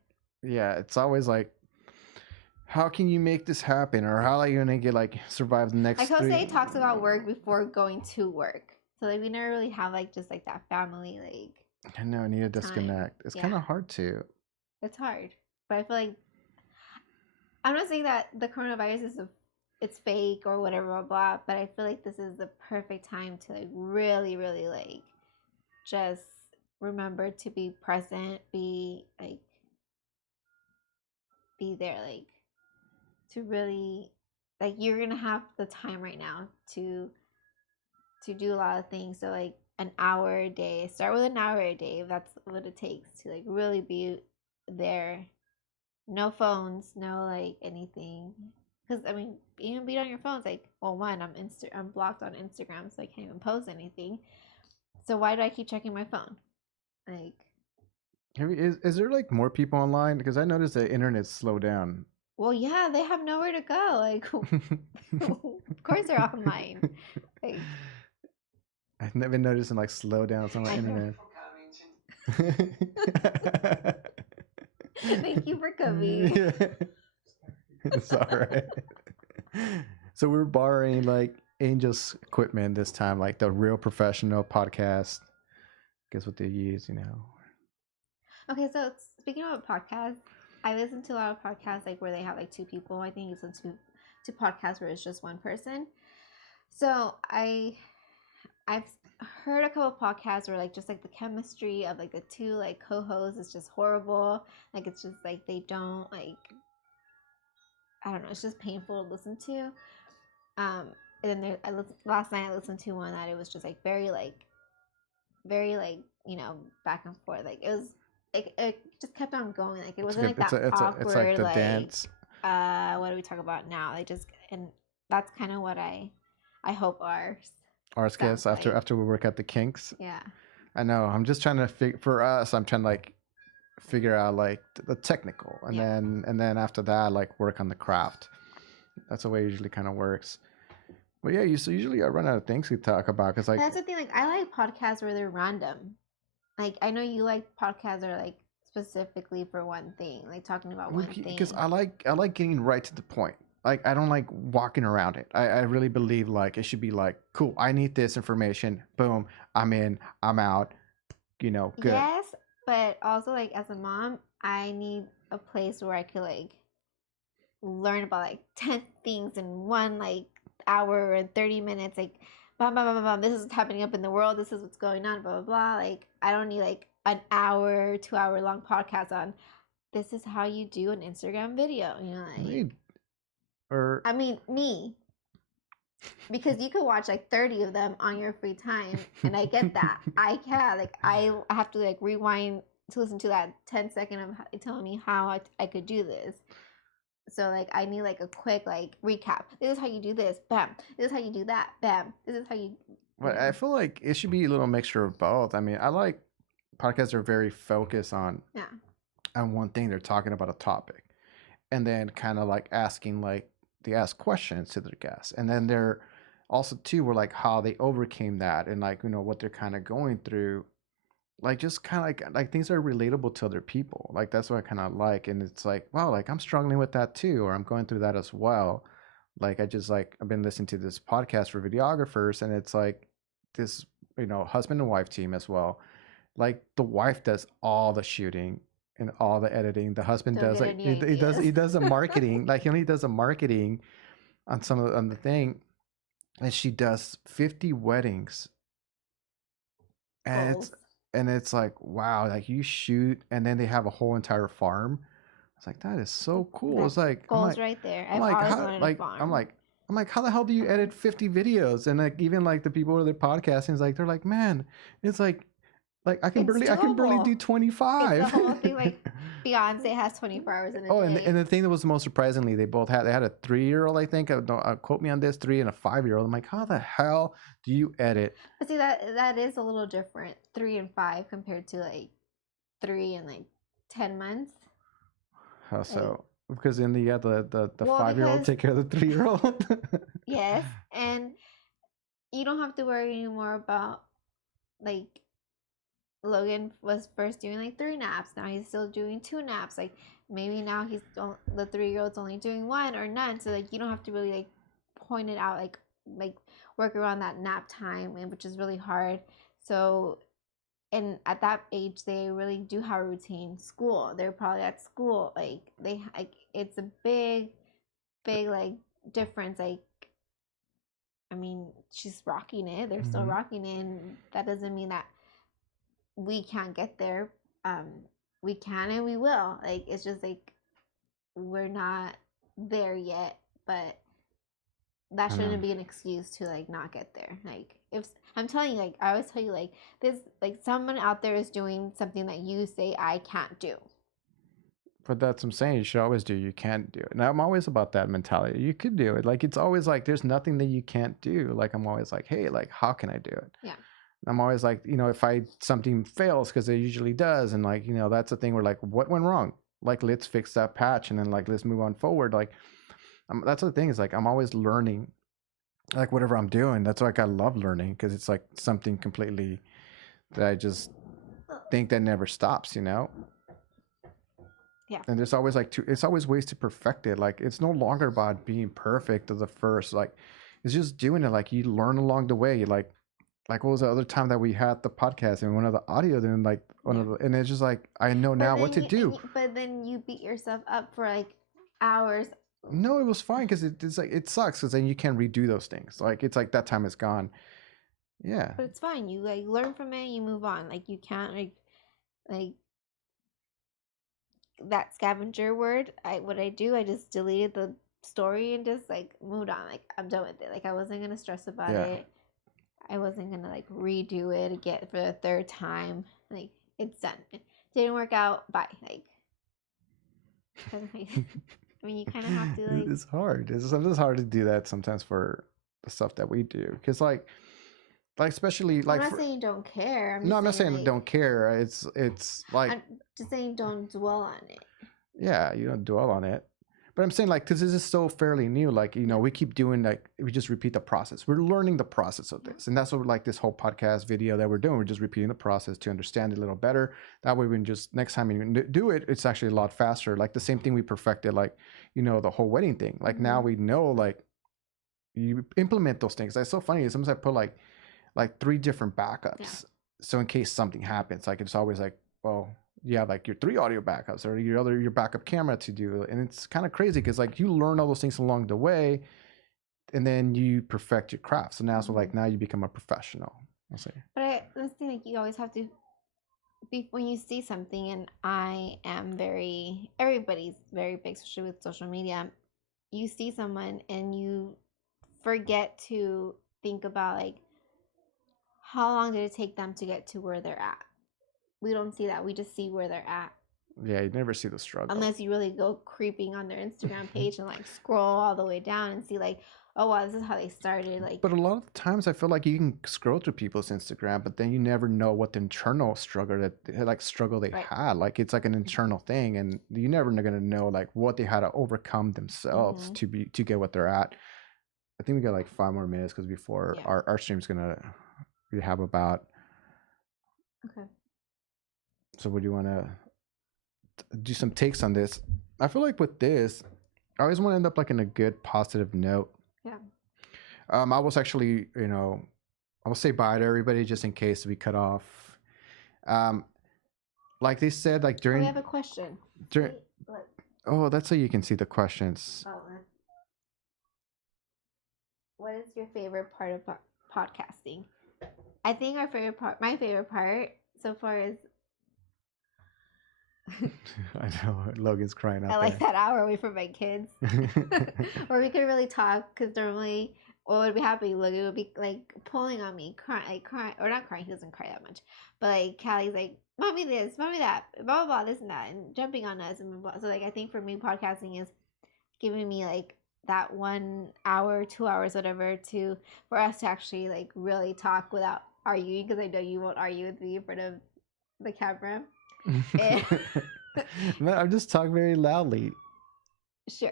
yeah. It's always like, how can you make this happen, or how are you gonna get like survive the next Like three? Jose talks about work before going to work, so like we never really have like just like that family like I know, I need to time. disconnect. It's Yeah. kind of hard to. It's hard, but I feel like I'm not saying that the coronavirus is it's fake or whatever blah blah, but I feel like this is the perfect time to like really really like just remember to be present, be like be there, like to really like you're gonna have the time right now to do a lot of things. So like an hour a day, start with an hour a day if that's what it takes to like really be there. No phones, no like anything. Because I mean, even being on your phone's like, well, one, I'm blocked on Instagram, so I can't even post anything. So why do I keep checking my phone? Like, Is there like more people online? Because I noticed the internet slowed down. well, yeah, they have nowhere to go. Like, of course they're online. Like, I've never noticed them like slow down on the I know. internet. Thank you for coming. Yeah. It's all right. So we're borrowing like Angel's equipment this time, like the real professional podcast. Guess what they use, you know? Okay, so speaking of podcasts, I listen to a lot of podcasts like where they have like two people. I think you listen to podcasts where it's just one person. So I've heard a couple podcasts where like just like the chemistry of like the two like co-hosts is just horrible. Like it's just like they don't like I don't know. It's just painful to listen to. Um, and then last night I listened to one that it was just like very like back and forth. Like it was like it just kept on going. Like it wasn't like that It's like awkward the dance. what do we talk about now? Like just and that's kind of what I hope Ours gets sounds like. after we work out the kinks. Yeah. I know. I'm just trying to for us. I'm trying to like figure out like the technical, and Yeah. then after that, like work on the craft. That's the way it usually kind of works. But yeah, so usually I run out of things to talk about because like That's the thing. Like I like podcasts where they're random. Like I know you like podcasts that are like specifically for one thing, like talking about one thing. because I like getting right to the point. Like I don't like walking around it. I really believe like it should be like, cool, I need this information. Boom, I'm in, I'm out. You know, good. Yes, but also like as a mom, I need a place where I could like learn about like 10 things in one like hour and 30 minutes. Like, blah, blah, blah, blah, blah. This is what's happening up in the world. This is what's going on, blah, blah, blah. Like, I don't need like an hour, 2 hour long podcast on this is how you do an Instagram video. You know, like, I mean, me. Because you could watch like 30 of them on your free time. And I get that. I can. Like, I have to like rewind to listen to that 10-second of telling me how I could do this. So like I need like a quick like recap. This is how you do this, bam. This is how you do that, bam. This is how you. But I feel like it should be a little mixture of both. I mean, I like podcasts are very focused on one thing. They're talking about a topic, and then kind of like asking like they ask questions to their guests, and then they're also too were like how they overcame that and like what they're kind of going through, like just kind of like things are relatable to other people. Like that's what I kind of like, and it's like wow, like I'm struggling with that too, or I'm going through that as well. Like I've been listening to this podcast for videographers, and it's like this husband and wife team as well. Like the wife does all the shooting and all the editing. The husband does like he does the marketing. Like he only does the marketing on on the thing, and she does 50 weddings, and it's like wow, like you shoot, and then they have a whole entire farm. It's like that is so cool. It's like goals right there. I'm like how like I'm like how the hell do you edit 50 videos? And like even like the people that are podcasting is like they're like man, it's like I can barely do 25. It's the whole thing like Beyonce has 24 hours in a day. And the thing that was most surprisingly, they had a 3-year-old, I think. Quote me on this, 3 and a 5-year-old. I'm like, how the hell do you edit? But see that is a little different, 3 and 5 compared to like 3 and like 10 months. How Like, so? Because in the the well, 5-year-old because take care of the 3-year-old. yes, and you don't have to worry anymore about like Logan was first doing like 3 naps. Now he's still doing 2 naps. Like maybe now the 3-year-old's only doing one or none. So like you don't have to really like point it out like work around that nap time, which is really hard. So and at that age they really do have a routine. School, they're probably at school. Like it's a big like difference. Like I mean, she's rocking it. They're still Mhm. rocking it. And that doesn't mean that we can't get there. Um, we can and we will. Like it's just like we're not there yet, but that I know. shouldn't be an excuse to like not get there. Like if I'm telling you, like I always tell you, like this, like someone out there is doing something that you say I can't do. But that's what I'm saying. You should always do. You can't do it. And I'm always about that mentality. You could do it. Like it's always like there's nothing that you can't do. Like I'm always like, hey, like how can I do it? Yeah. I'm always like, if something fails because it usually does, and like that's the thing where like what went wrong? Like let's fix that patch and then like let's move on forward. Like that's the thing is like I'm always learning, like whatever I'm doing. That's like I love learning because it's like something completely that I just think that never stops. Yeah. And there's always like it's always ways to perfect it. Like it's no longer about being perfect of the first. Like it's just doing it. Like you learn along the way. Like what was the other time that we had the podcast and one of the audio, then like one of the, and it's just like I know now what to do. But then you beat yourself up for like hours. No, it was fine because it's like it sucks because then you can't redo those things. Like it's like that time is gone. Yeah. But it's fine. You like learn from it. You move on. Like you can't like that scavenger word. What I do, I just deleted the story and just like moved on. Like I'm done with it. Like I wasn't gonna stress about Yeah. it. I wasn't gonna like redo it again for the third time. Like it's done. It didn't work out. Bye. Like I mean, you kind of have to like. It's hard. It's sometimes hard to do that sometimes for the stuff that we do because like especially I'm like not saying don't care. no, I'm not saying like, don't care. It's like I'm just saying don't dwell on it. yeah, you don't dwell on it. But I'm saying like because this is so fairly new, like we keep doing like we just repeat the process. We're learning the process of this, and that's what like this whole podcast video that we're doing. We're just repeating the process to understand it a little better. That way, we can just next time we do it, it's actually a lot faster. Like the same thing we perfected, like the whole wedding thing. Like now we know like you implement those things. That's so funny. Sometimes I put like 3 different backups, Yeah. so in case something happens, like it's always like well you have like your 3 audio backups or your backup camera to do, and it's kind of crazy because like you learn all those things along the way and then you perfect your craft, so now so like now you become a professional, I'll say. But that's the thing, like you always have to be when you see something, and everybody's very big, especially with social media. You see someone and you forget to think about like how long did it take them to get to where they're at. We don't see that. We just see where they're at. Yeah, you never see the struggle Unless you really go creeping on their Instagram page and like scroll all the way down and see like, oh wow, this is how they started. Like, but a lot of times I feel like you can scroll through people's Instagram, but then you never know what the internal struggle they Right. had. Like it's like an internal thing, and you never gonna know like what they had to overcome themselves to get what they're at. I think we got like 5 more minutes because before our stream's gonna we have about. Okay. So would you want to do some takes on this? I feel like with this, I always want to end up like in a good positive note. Yeah. I was actually, I will say bye to everybody just in case we cut off. Like they said, like during. We have a question. Oh, that's so you can see the questions. Oh. What is your favorite part of podcasting? I think my favorite part so far is. I know Logan's crying out. I like that hour away from my kids, where we could really talk. Because normally, what would be happening? Logan would be like pulling on me, crying, or not crying. He doesn't cry that much, but like Callie's like, "Mommy this, mommy that, blah blah blah, this and that," and jumping on us and blah, blah. So like, I think for me, podcasting is giving me like that 1 hour, 2 hours, whatever, for us to actually like really talk without arguing. Because I know you won't argue with me in front of the camera. Man, I'm just talking very loudly. Sure.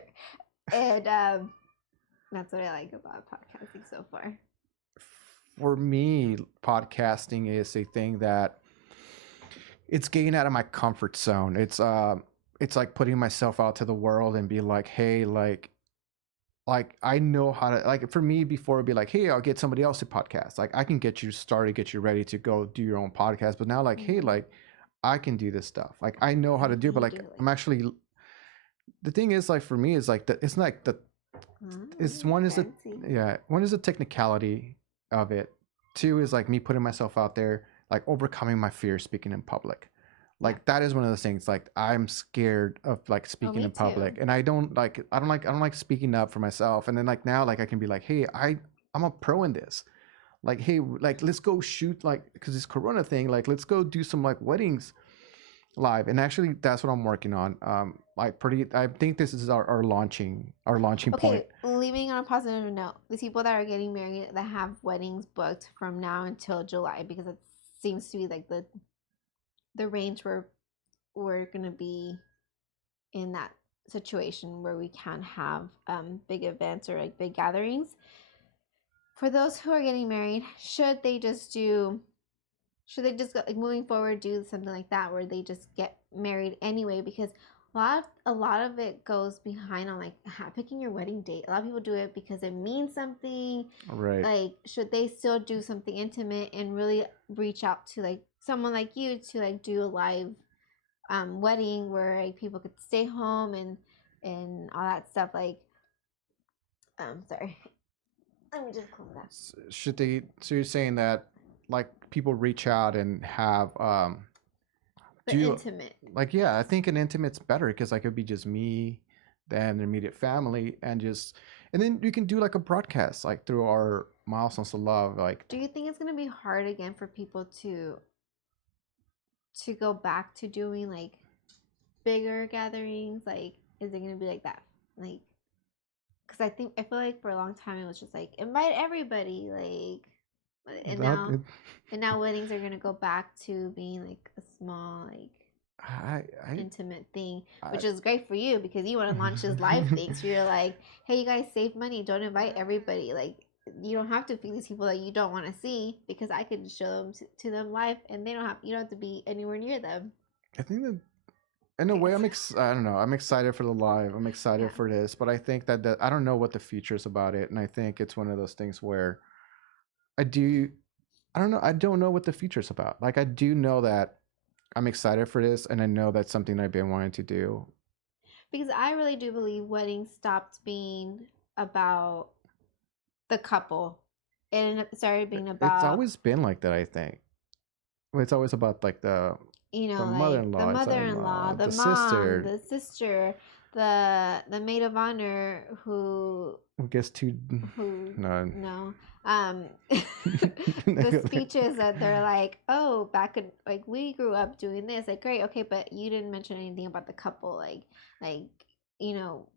And that's what I like about podcasting so far. For me, podcasting is a thing that it's getting out of my comfort zone. It's like putting myself out to the world and be like, hey, like I know how to, like, for me before it'd be like, hey, I'll get somebody else to podcast. Like I can get you started, get you ready to go do your own podcast. But now like, hey, Mm-hmm. like I can do this stuff. Like I know how What to do it, can but you like do? I'm actually, the thing is like for me is like the, it's not like the, it's one is the, Fancy. yeah, one is the technicality of it. Two is like me putting myself out there, like overcoming my fear speaking in public. Yeah. Like that is one of those things. Like I'm scared of like speaking me in public, too. and I don't like speaking up for myself. And then like now, like I can be like, hey, I'm a pro in this. Like hey, like let's go shoot, like because this Corona thing. Like let's go do some like weddings live. And actually, that's what I'm working on. Like pretty. I think this is our launching point. Okay, leaving on a positive note, the people that are getting married that have weddings booked from now until July, because it seems to be like the range where we're gonna be in that situation where we can have big events or like big gatherings. For those who are getting married, should they just like moving forward do something like that where they just get married anyway? Because a lot of it goes behind on like picking your wedding date. A lot of people do it because it means something. Right. Like should they still do something intimate and really reach out to like someone like you to like do a live wedding where like people could stay home and all that stuff? Like sorry, let me just close that. Should they? So you're saying that like people reach out and have The do you, intimate. like, yeah, I think an intimate's better because like it'd be just me, then the immediate family, and just, and then you can do like a broadcast like through our Milestones of Love. Like Do you think it's gonna be hard again for people to go back to doing like bigger gatherings? Like, is it gonna be like that? Like, because I feel like for a long time it was just like invite everybody, like, that, and now weddings are gonna go back to being like a small like I, I, intimate thing, I, which is great for you because you want to launch this live thing. So you're like, hey, you guys save money. Don't invite everybody. Like, you don't have to feed these people that you don't want to see because I can show them to them live, and you don't have to be anywhere near them. I think that in a I way guess. I don't know, I'm excited for the live, I'm Yeah. excited for this, but I think that I don't know what the future is about it, and I think it's one of those things where I do, I don't know, I don't know what the future is about. Like I do know that I'm excited for this, and I know that's something I've been wanting to do. Because I really do believe weddings stopped being about the couple and it started being It's about, always been like that, I think. It's always about like the like the mother-in-law, mother-in-law, the the mom, sister the sister, the maid of honor who gets to who no. no the speeches that they're like, oh, back in like we grew up doing this, like great, okay, but you didn't mention anything about the couple, like you know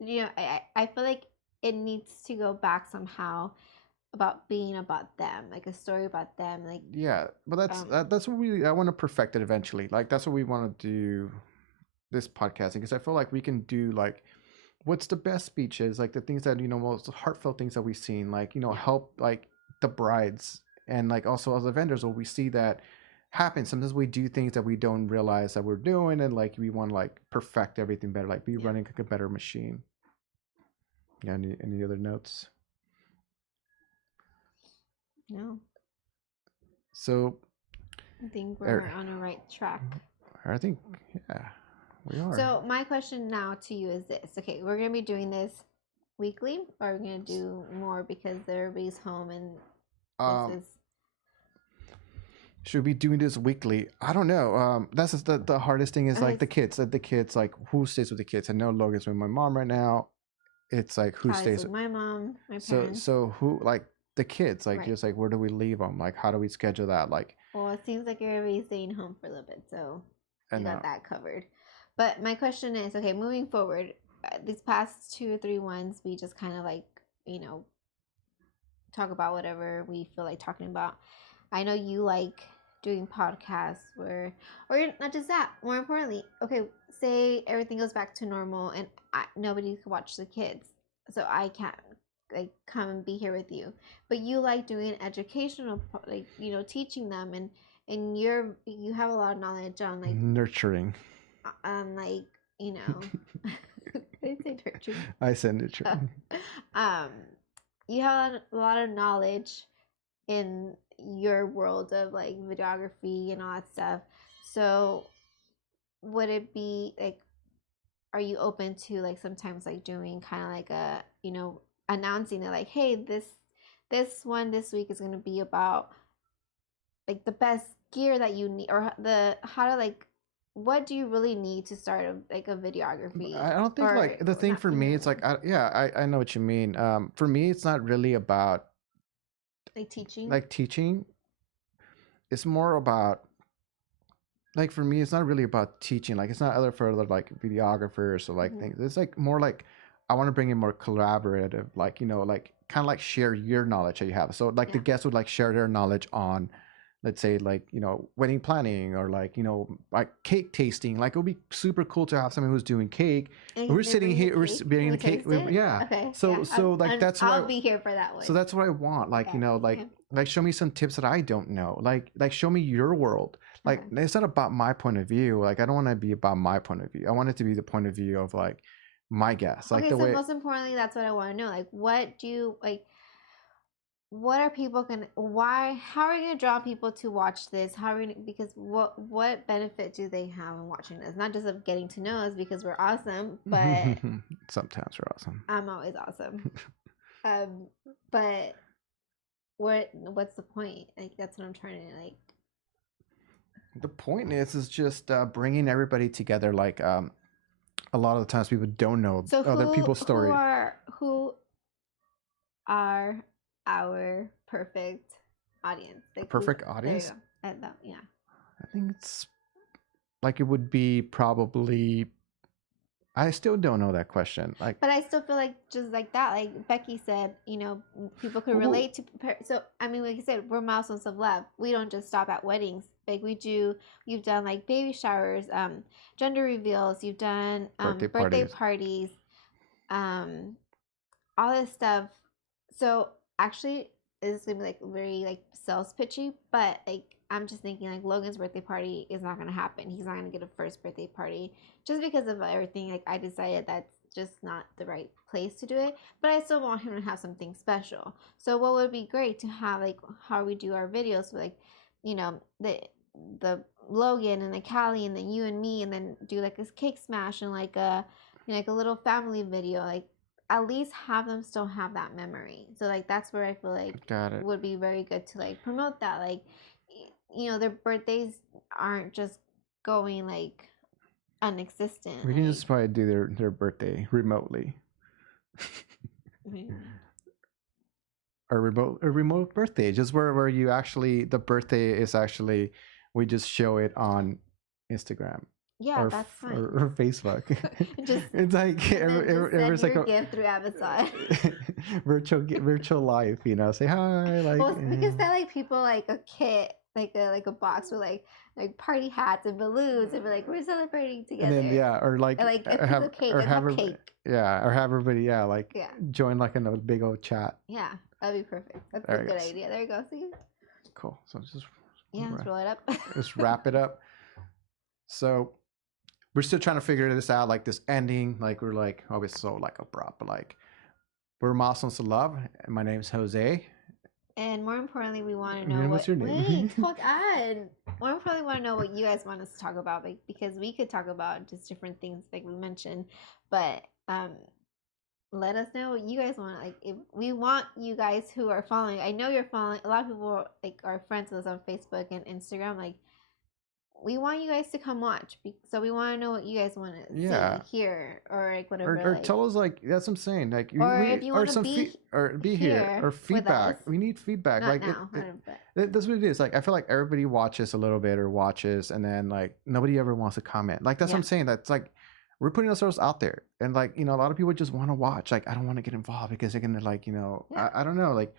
I feel like it needs to go back somehow about being about them, like a story about them, like Yeah, but that's what we, I want to perfect it eventually. Like that's what we want to do this podcasting, because I feel like we can do like what's the best speeches, like the things that, you know, most heartfelt things that we've seen, like, you know, yeah. help like the brides, and like also as the vendors, where we see that happen. Sometimes we do things that we don't realize that we're doing, and like we want to like perfect everything better, like be Yeah. running like a better machine. Yeah, any other notes? No, So I think we're er, on a right track. I think, yeah, we are. So my question now to you is this: okay, we're gonna be doing this weekly, or are we gonna do more because everybody's home and this um is should we be doing this weekly? I don't know. That's just the hardest thing is like okay? the kids. Like the kids, like who stays with the kids? I know Logan's with my mom right now. It's like who Callie's stays. with my mom, my So parents. so who, like the kids, like Right. just like where do we leave them? Like how do we schedule that? Like, Well, it seems like everybody's staying home for a little bit, so we and got that covered. But my question is, okay, moving forward, these past 2 or 3 ones, we just kind of like, you know, talk about whatever we feel like talking about. I know you like doing podcasts where, or not just that, more importantly, okay, say everything goes back to normal and nobody can watch the kids, so I can't like come and be here with you, but you like doing educational, like, you know, teaching them, and you have a lot of knowledge on like Nurturing. like, you know, did I say nurturing? I said nurturing. um you have a lot of knowledge in your world of like videography and all that stuff. So would it be like, are you open to like sometimes like doing kind of like a, you know, announcing that like, hey, this one this week is going to be about like the best gear that you need, or the how to like, what do you really need to start like a videography, I don't think or like the thing not, for me, it's like I know what you mean. For me, it's not really about like teaching. like teaching. It's more about like for me, it's not really about teaching. Like it's not other for other like videographers or like things. It's like more like I want to bring in more collaborative, like like kind of like share your knowledge that you have. So like the guests would like share their knowledge on, let's say like wedding planning or like like cake tasting. Like it would be super cool to have someone who's doing cake. And we're sitting here, we're being the cake. Yeah. Okay. So like that's I'll be here for that one. So that's what I want. Like like show me some tips that I don't know. Like show me your world. Like it's not about my point of view. Like I don't want to be about my point of view. I want it to be the point of view of like my guests. Like okay, the so way. Most importantly, that's what I want to know. Like, what do you like? What are people gonna? Why? How are we gonna draw people to watch this? How are we? Because what benefit do they have in watching this? Not just of getting to know us because we're awesome, but sometimes we're awesome. I'm always awesome. But what's the point? Like that's what I'm trying to like. The point is just bringing everybody together. Like a lot of the times people don't know other people's story. Who are our perfect audience? Like perfect audience? There you go. Yeah. I think it's like it would be probably. I still don't know that question. Like, but I still feel like just like that, like Becky said, people could relate to. So I mean, like you said, we're Milestones of Love. We don't just stop at weddings. Like you've done like baby showers, gender reveals. You've done birthday parties, all this stuff. So actually, it's gonna be like very like sales pitchy, but like I'm just thinking like Logan's birthday party is not gonna happen. He's not gonna get a first birthday party just because of everything. Like I decided that's just not the right place to do it, but I still want him to have something special. So what would be great to have like how we do our videos, like the Logan and the Callie and then you and me, and then do like this cake smash and like a like a little family video, like at least have them still have that memory. So like that's where I feel like would be very good to like promote that, like their birthdays aren't just going like unexistent. We can just probably do their birthday remotely. A remote birthday, just where you actually the birthday is actually we just show it on Instagram. Yeah, that's fine. Or Facebook. Just it's like everyone's like a gift through Amazon. virtual life, say hi, like. Well, because that like people like a kit, like a box with like party hats and balloons, and we're like we're celebrating together. And then or like a piece of cake, or have cake. Yeah, or have everybody join like in a big old chat. Yeah, that'd be perfect. That's a good idea. There you go. See. Cool. So just let's roll it up. Just wrap it up. So we're still trying to figure this out, like this ending. Like we're like always so like abrupt, but like we're Milestones of Love. And my name's Jose. And more importantly, we want to know what's your name? Wait, hold on. More importantly, we want to know what you guys want us to talk about, like, because we could talk about just different things, like we mentioned, but let us know what you guys want. Like, if we want you guys who are following, I know you're following. A lot of people like are friends with us on Facebook and Instagram. Like, we want you guys to come watch, so we want to know what you guys want to see, hear, or like whatever. Or tell us, like, that's what I'm saying. Like, if you want to be here, or feedback. We need feedback. Not like now, that's what it is. Like, I feel like everybody watches a little bit or watches, and then like nobody ever wants to comment. Like that's what I'm saying. That's like we're putting ourselves out there, and like a lot of people just want to watch. Like I don't want to get involved because they're gonna like I don't know. Like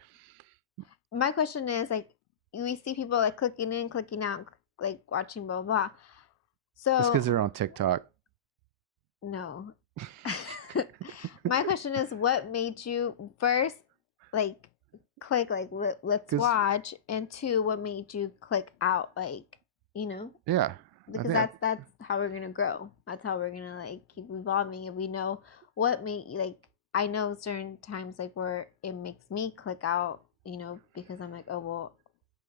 my question is like, we see people like clicking in, clicking out, like watching blah blah. It's So because they're on TikTok. no. My question is, what made you first like click like let's 'Cause- watch, and two, what made you click out, like, you know? Yeah. Because that's how we're gonna grow. That's how we're gonna like keep evolving. If we know what made, like, I know certain times like where it makes me click out, you know, because I'm like, oh well,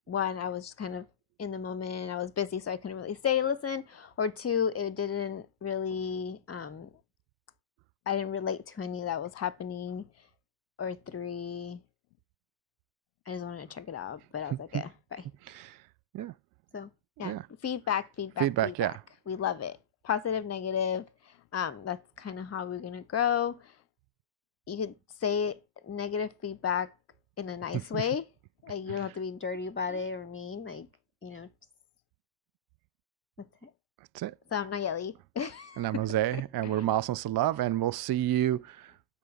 one, I was just kind of in the moment, I was busy, so I couldn't really say listen, or two, it didn't really I didn't relate to any that was happening, or three, I just wanted to check it out, but I was like, yeah, bye. Yeah. So yeah, Yeah. feedback. Yeah. We love it. Positive, negative. That's kind of how we're gonna grow. You could say negative feedback in a nice way. Like, you don't have to be dirty about it or mean. Like, you know, just, that's it. That's it. So I'm Nayeli. And I'm Jose, and we're Milestones to Love, and we'll see you.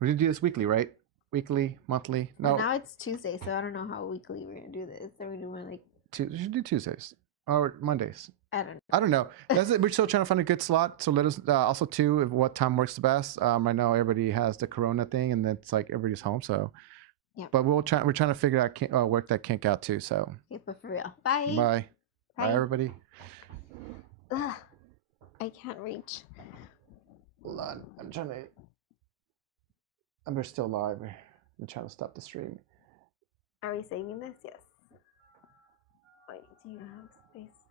We're gonna do this weekly, right? Weekly, monthly? No. Well, now it's Tuesday, so I don't know how weekly we're gonna do this. Are we doing like We should do Tuesdays or Mondays. I don't know. That's it. We're still trying to find a good slot. So let us also too if what time works the best. I know everybody has the Corona thing, and that's like everybody's home. So, Yeah. But we're trying to figure out work that kink out too. So. Okay, but for real. Bye. Bye. Bye, everybody. Ugh, I can't reach. Hold on. I'm trying to. We're still live. I'm trying to stop the stream. Are we saving this? Yes. Wait, do you have space?